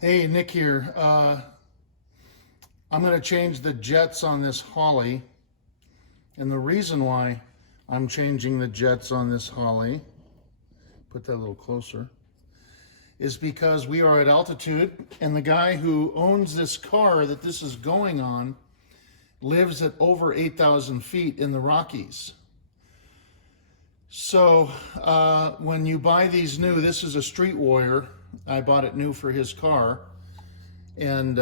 Hey, Nick here. I'm going to change the jets on this Holley. And the reason why I'm changing the jets on this Holley, put that a little closer, is because we are at altitude and the guy who owns this car that this is going on lives at over 8,000 feet in the Rockies. So when you buy these new, this is a Street Warrior. I bought it new for his car. And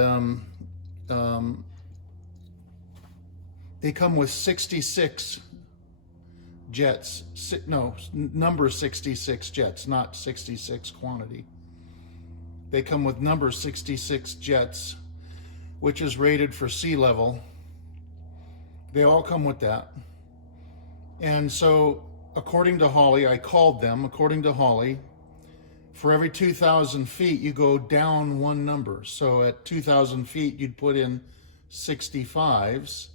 they come with 66 jets. No, number 66 jets, not 66 quantity. They come with number 66 jets, which is rated for sea level. They all come with that. And so, according to Holley, I called them, according to Holley, for every 2,000 feet, you go down one number. So at 2,000 feet, you'd put in 65s.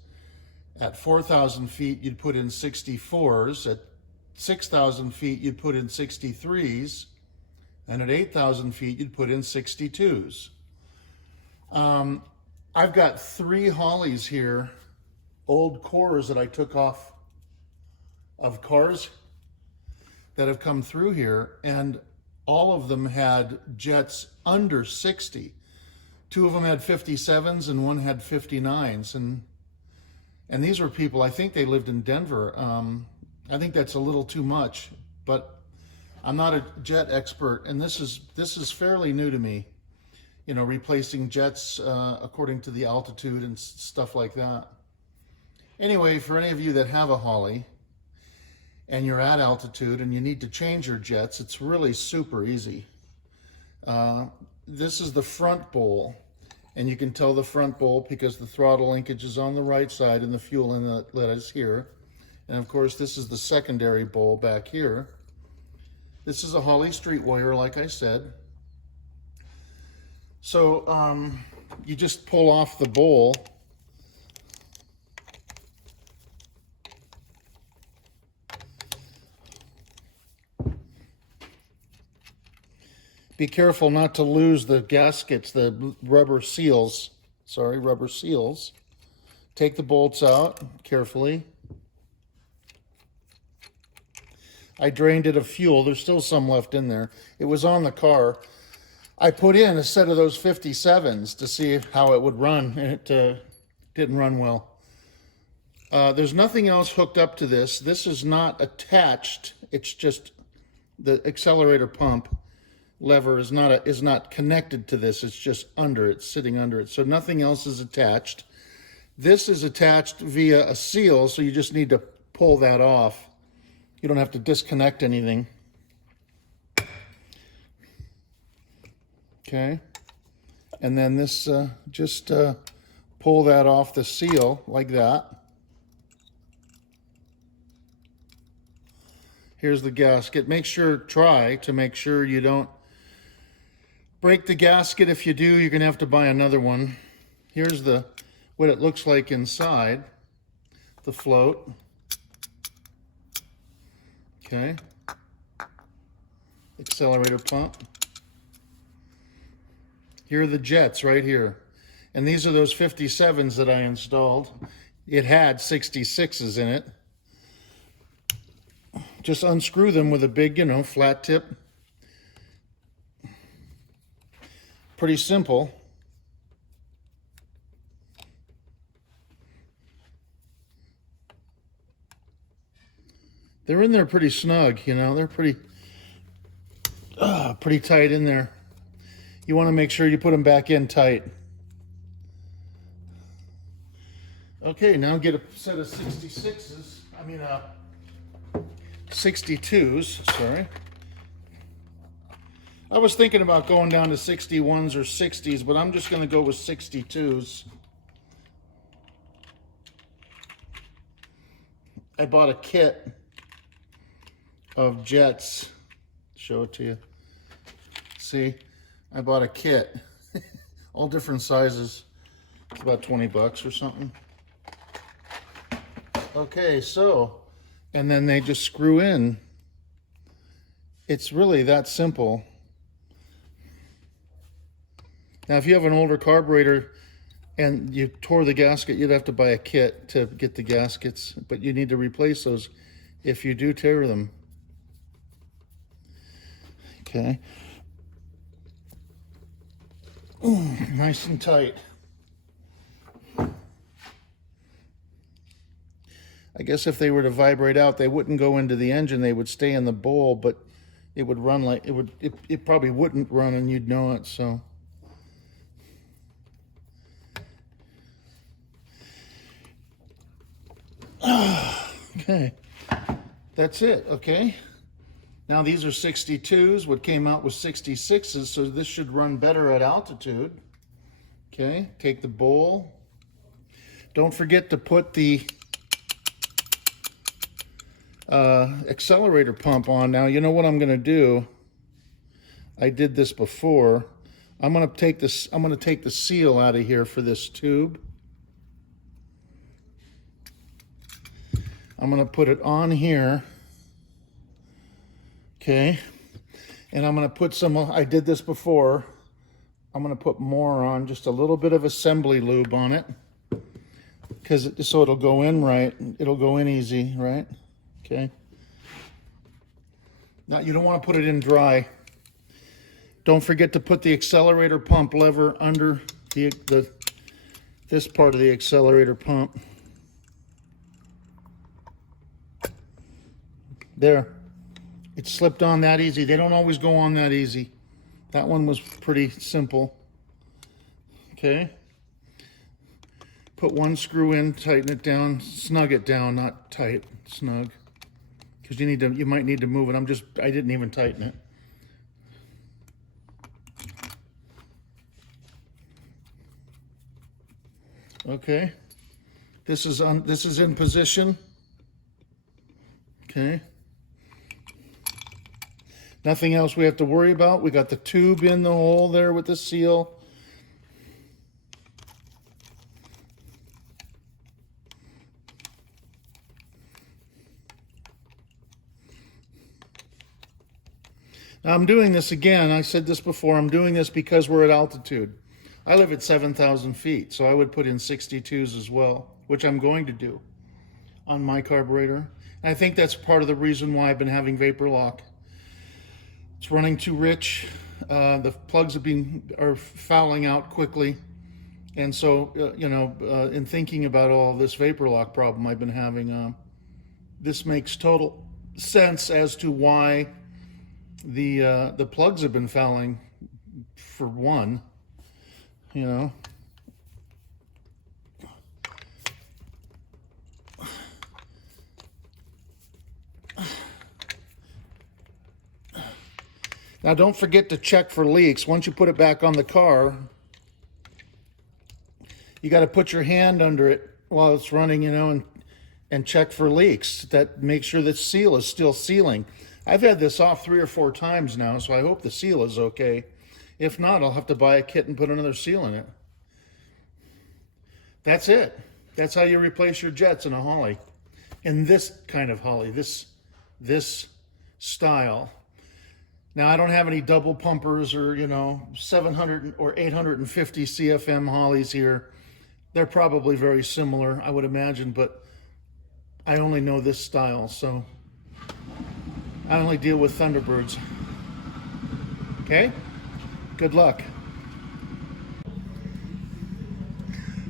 At 4,000 feet, you'd put in 64s. At 6,000 feet, you'd put in 63s. And at 8,000 feet, you'd put in 62s. I've got 3 Holleys here, old cores that I took off of cars that have come through here, and all of them had jets under 60. 2 of them had 57s and 1 had 59s. And these were people, I think they lived in Denver. I think that's a little too much, but I'm not a jet expert, and this is fairly new to me. You know, replacing jets according to the altitude and stuff like that. Anyway, for any of you that have a Holley and you're at altitude and you need to change your jets, it's really super easy. This is the front bowl, and you can tell the front bowl because the throttle linkage is on the right side and the fuel inlet is here. And of course, this is the secondary bowl back here. This is a Holley Street Warrior, like I said. So you just pull off the bowl. Be careful not to lose the gaskets, the rubber seals. Sorry, rubber seals. Take the bolts out carefully. I drained it of fuel. There's still some left in there. It was on the car. I put in a set of those 57s to see how it would run, and it didn't run well. There's nothing else hooked up to this. This is not attached. It's just the accelerator pump lever is not connected to this. It's just under it, sitting under it. So nothing else is attached. This is attached via a seal, so you just need to pull that off. You don't have to disconnect anything. Okay. And then this, just pull that off the seal like that. Here's the gasket. Try to make sure you don't break the gasket. If you do, you're going to have to buy another one. Here's what it looks like inside, the float. Okay. Accelerator pump. Here are the jets right here. And these are those 57s that I installed. It had 66s in it. Just unscrew them with a big, flat tip. Pretty simple. They're in there pretty snug, they're pretty tight in there. You want to make sure you put them back in tight. Okay, now get a set of 62s, sorry. I was thinking about going down to 61s or 60s, but I'm just going to go with 62s. I bought a kit of jets. Show it to you. See, I bought a kit, all different sizes. It's about 20 bucks or something. Okay, so, and then they just screw in. It's really that simple. Now, if you have an older carburetor and you tore the gasket, you'd have to buy a kit to get the gaskets, but you need to replace those if you do tear them. Okay. Ooh, nice and tight. I guess if they were to vibrate out, they wouldn't go into the engine. They would stay in the bowl, but it would run like it probably wouldn't run, and you'd know it. So okay, that's it. Okay, now these are 62s. What came out was 66s, so this should run better at altitude. Okay, take the bowl. Don't forget to put the accelerator pump on. Now, you know what I'm going to do? I did this before. I'm going to take the seal out of here for this tube. I'm going to put it on here. Okay. And I'm going to put some, I did this before. I'm going to put more on, just a little bit of assembly lube on it. So it'll go in right. It'll go in easy, right? Okay. Now you don't want to put it in dry. Don't forget to put the accelerator pump lever under this part of the accelerator pump. There. It slipped on that easy. They don't always go on that easy. That one was pretty simple. Okay. Put one screw in, tighten it down, snug it down, not tight, snug. Because you might need to move it. I didn't even tighten it. Okay. This is in position. Okay. Nothing else we have to worry about. We got the tube in the hole there with the seal. Now I'm doing this again. I said this before. I'm doing this because we're at altitude. I live at 7,000 feet, so I would put in 62s as well, which I'm going to do on my carburetor. And I think that's part of the reason why I've been having vapor lock. It's running too rich. The plugs are fouling out quickly. And so, in thinking about all this vapor lock problem I've been having, this makes total sense as to why the plugs have been fouling, for one, you know. Now don't forget to check for leaks. Once you put it back on the car, you got to put your hand under it while it's running, and check for leaks. That make sure that seal is still sealing. I've had this off 3 or 4 times now, so I hope the seal is okay. If not, I'll have to buy a kit and put another seal in it. That's it. That's how you replace your jets in a Holley. In this kind of Holley, this style. Now, I don't have any double pumpers or, 700 or 850 CFM Holleys here. They're probably very similar, I would imagine, but I only know this style, so I only deal with Thunderbirds. Okay? Good luck.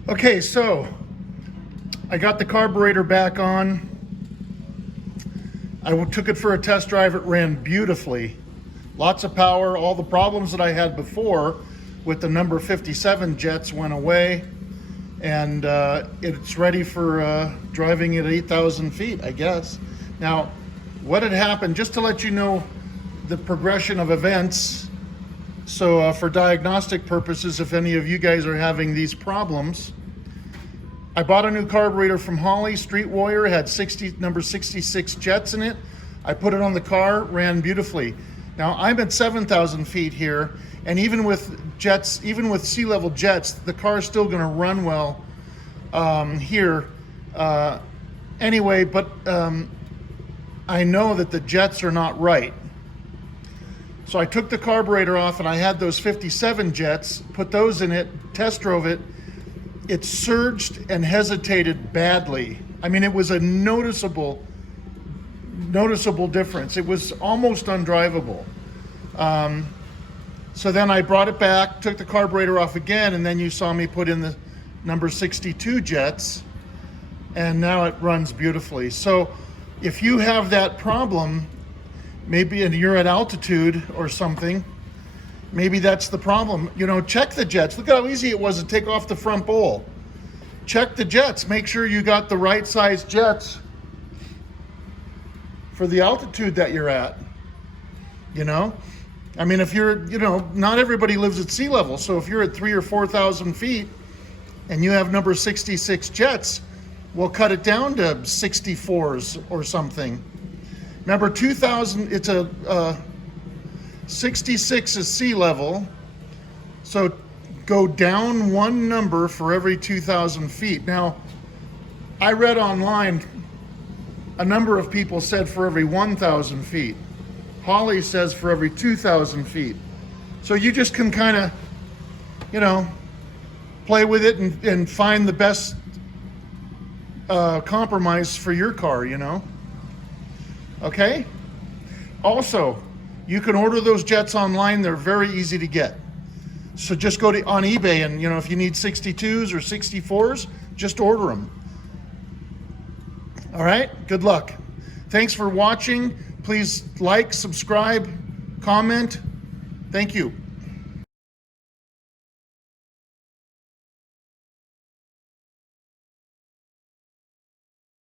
Okay, so I got the carburetor back on. I took it for a test drive. It ran beautifully. Lots of power. All the problems that I had before with the number 57 jets went away. And it's ready for driving at 8,000 feet, I guess. Now, what had happened, just to let you know the progression of events, so for diagnostic purposes, if any of you guys are having these problems, I bought a new carburetor from Holley, Street Warrior, had number 66 jets in it. I put it on the car, ran beautifully. Now I'm at 7,000 feet here, and even with jets, even with sea level jets, the car is still gonna run well here. Anyway, but I know that the jets are not right. So I took the carburetor off and I had those 57 jets, put those in it, test drove it. It surged and hesitated badly. I mean, it was a noticeable difference. It was almost undrivable. So then I brought it back, took the carburetor off again, and then you saw me put in the number 62 jets, and now it runs beautifully. So if you have that problem, maybe you're at altitude or something, maybe that's the problem. You know, check the jets. Look how easy it was to take off the front bowl. Check the jets. Make sure you got the right size jets for the altitude that you're at. You know, I mean, if you're, you know, not everybody lives at sea level. So if you're at 3,000 or 4,000 feet and you have number 66 jets, we'll cut it down to 64s or something. Remember, 2,000, it's a 66 is sea level. So go down one number for every 2,000 feet. Now, I read online, a number of people said for every 1,000 feet. Holley says for every 2,000 feet. So you just can kind of, you know, play with it and find the best compromise for your car, you know? Okay? Also, you can order those jets online. They're very easy to get. So just go on eBay and, you know, if you need 62s or 64s, just order them. All right? Good luck. Thanks for watching. Please like, subscribe, comment. Thank you.